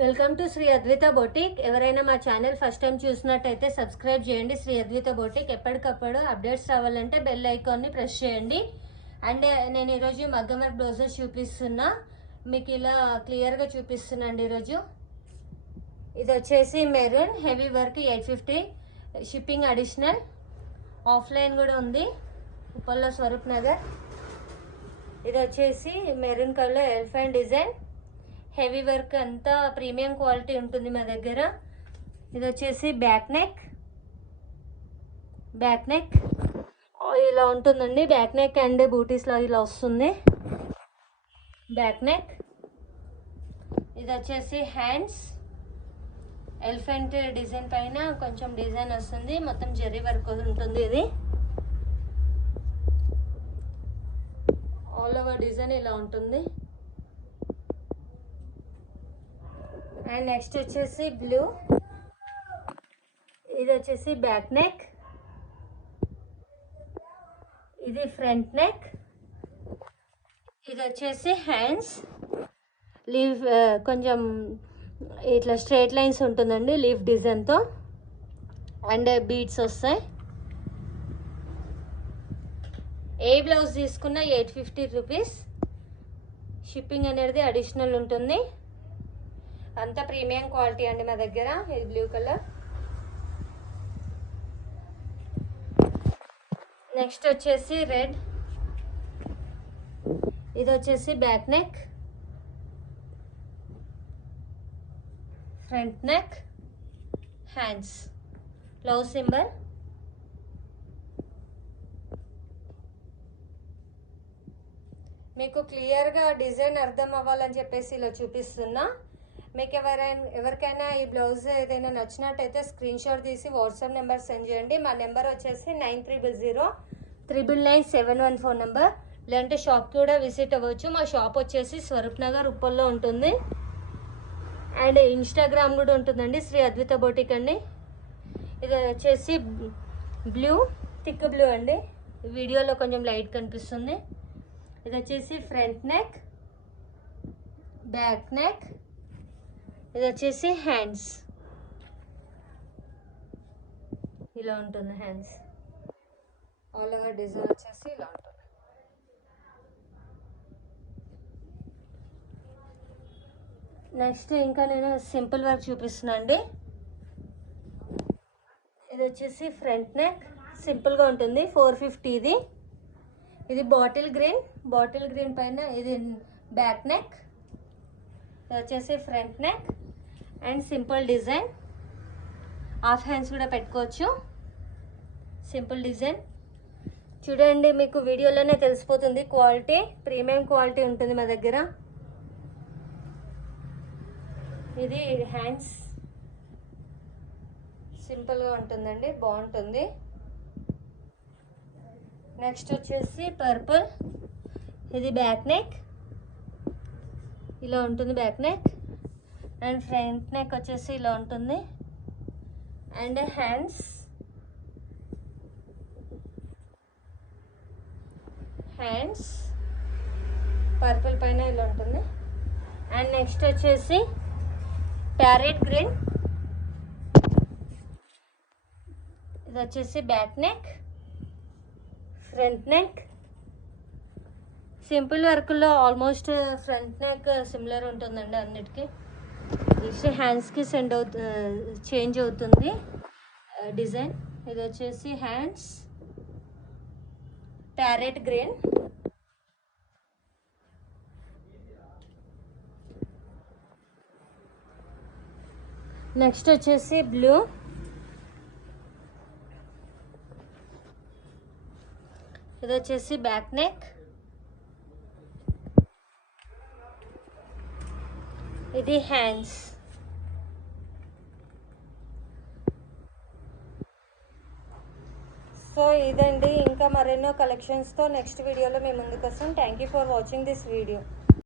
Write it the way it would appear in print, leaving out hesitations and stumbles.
Welcome to Shri Advitha boutique. ఎవరైనా మా channel first time చూసినట్టయితే సబ్స్క్రైబ్ చేయండి. శ్రీ అద్విత బొటిక్ ఎప్పటికప్పుడు అప్డేట్స్ రావాలంటే బెల్ ఐకాన్ని ప్రెస్ చేయండి. అండ్ నేను ఈరోజు మగ్గం వర్క్ బ్లౌజెస్ చూపిస్తున్నా, మీకు ఇలా క్లియర్గా చూపిస్తున్నాండి. ఈరోజు ఇది వచ్చేసి maroon heavy work 850, shipping additional, offline కూడా ఉంది, ఉప్పల్లో స్వరూప్ నగర్. ఇది వచ్చేసి maroon colour elephant design, heavy work అంతా ప్రీమియం క్వాలిటీ ఉంటుంది మా దగ్గర. ఇది వచ్చేసి బ్యాక్ నెక్ ఇలా ఉంటుందండి. బ్యాక్ నెక్ అండ్ బూటీస్లో ఇలా వస్తుంది బ్యాక్ నెక్. ఇది వచ్చేసి హ్యాండ్స్, ఎలిఫెంట్ డిజైన్ పైన కొంచెం డిజైన్ వస్తుంది, మొత్తం జరీ వర్క్ ఉంటుంది. ఇది ఆల్ ఓవర్ డిజైన్ ఇలా ఉంటుంది. అండ్ నెక్స్ట్ వచ్చేసి బ్లూ, ఇది వచ్చేసి బ్యాక్ నెక్, ఇది ఫ్రంట్ నెక్, ఇది వచ్చేసి హ్యాండ్స్. లీవ్ కొంచెం ఇట్లా స్ట్రైట్ లైన్స్ ఉంటుందండి లీవ్ డిజైన్తో, అండ్ బీడ్స్ వస్తాయి. ఏ బ్లౌజ్ తీసుకున్నా 850 రూపీస్, షిప్పింగ్ అనేది అడిషనల్ ఉంటుంది. అంతా ప్రీమియం క్వాలిటీ అండి మా దగ్గర. ఇది బ్లూ కలర్. నెక్స్ట్ వచ్చేసి రెడ్, ఇది వచ్చేసి back neck, front neck, hands, love symbol. మీకు క్లియర్గా డిజైన్ అర్థం అవ్వాలని చెప్పేసి ఇలా చూపిస్తున్నా. మీకు ఎవరికైనా ఈ బ్లౌజ్ ఏదైనా నచ్చినట్టయితే స్క్రీన్ షాట్ తీసి వాట్సాప్ నెంబర్ సెండ్ చేయండి. మా నెంబర్ వచ్చేసి 9300999714 నెంబర్. లేదంటే షాప్ కూడా విజిట్ అవ్వచ్చు. మా షాప్ వచ్చేసి స్వరూప్ నగర్ ఉప్పల్లో ఉంటుంది. అండ్ ఇన్స్టాగ్రామ్ కూడా ఉంటుందండి, శ్రీ అద్విత బొటిక్ అండి. ఇది వచ్చేసి బ్లూ, థిక్ బ్లూ అండి, వీడియోలో కొంచెం లైట్ కనిపిస్తుంది. ఇది వచ్చేసి ఫ్రంట్ నెక్, బ్యాక్ నెక్, ఇది వచ్చేసి హ్యాండ్స్, ఇలా ఉంటుంది హ్యాండ్స్. ఆల్ ఓవర్ డిజైన్ వచ్చేసి ఇలా ఉంటుంది. నెక్స్ట్ ఇంకా నేను సింపుల్ వర్క్ చూపిస్తున్నా అండి. ఇది వచ్చేసి ఫ్రంట్ నెక్, సింపుల్గా ఉంటుంది, 450 ఇది. ఇది బాటిల్ గ్రీన్ పైన ఇది బ్యాక్ నెక్, ఇది వచ్చేసి front neck and simple design. Half hands కూడా పెట్టుకోవచ్చు. సింపుల్ డిజైన్ చూడండి, మీకు వీడియోలోనే తెలిసిపోతుంది. క్వాలిటీ ప్రీమియం క్వాలిటీ ఉంటుంది మా దగ్గర. ఇది హ్యాండ్స్ సింపుల్గా ఉంటుందండి, బాగుంటుంది. నెక్స్ట్ వచ్చేసి పర్పుల్, ఇది బ్యాక్ నెక్, ఇలా ఉంటుంది back neck. And front neck వచ్చేసి ఇలా ఉంటుంది. అండ్ హ్యాండ్స్ పర్పుల్ పైన ఇలా ఉంటుంది. అండ్ నెక్స్ట్ వచ్చేసి ప్యారెట్ గ్రీన్, ఇది వచ్చేసి back neck, front neck. Simple వర్క్లో ఆల్మోస్ట్ ఫ్రంట్ నెక్ సిమిలర్ ఉంటుందండి అన్నిటికీ. ఇది హ్యాండ్స్కి చేంజ్ అవుతుంది డిజైన్. ఇది వచ్చేసి హ్యాండ్స్ ప్యారెట్ గ్రీన్. నెక్స్ట్ వచ్చేసి బ్లూ, ఇది వచ్చేసి బ్యాక్ నెక్, ఇది హ్యాండ్స్. సో ఇదండి, ఇంకా మరెన్నో కలెక్షన్స్తో నెక్స్ట్ వీడియోలో మేము ముందుకు వస్తాం. Thank you for watching this video.